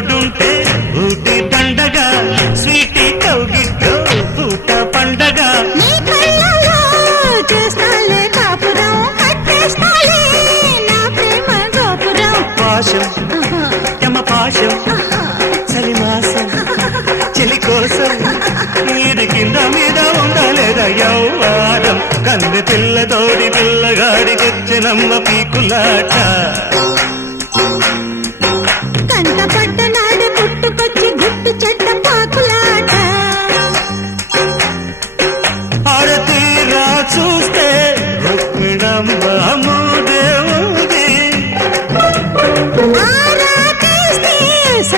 తోడుంటే ఊటి దండగా స్వీటీ కౌగిట్లో పూట పండగ పాశం యమ పాశం చలిమాసం చెలి కోసం ఇది కింద మీద ఉండలేదా యౌవారం కన్నె పిల్లతోడి పిల్లగాడి తెచ్చినమ్మ పీకులాట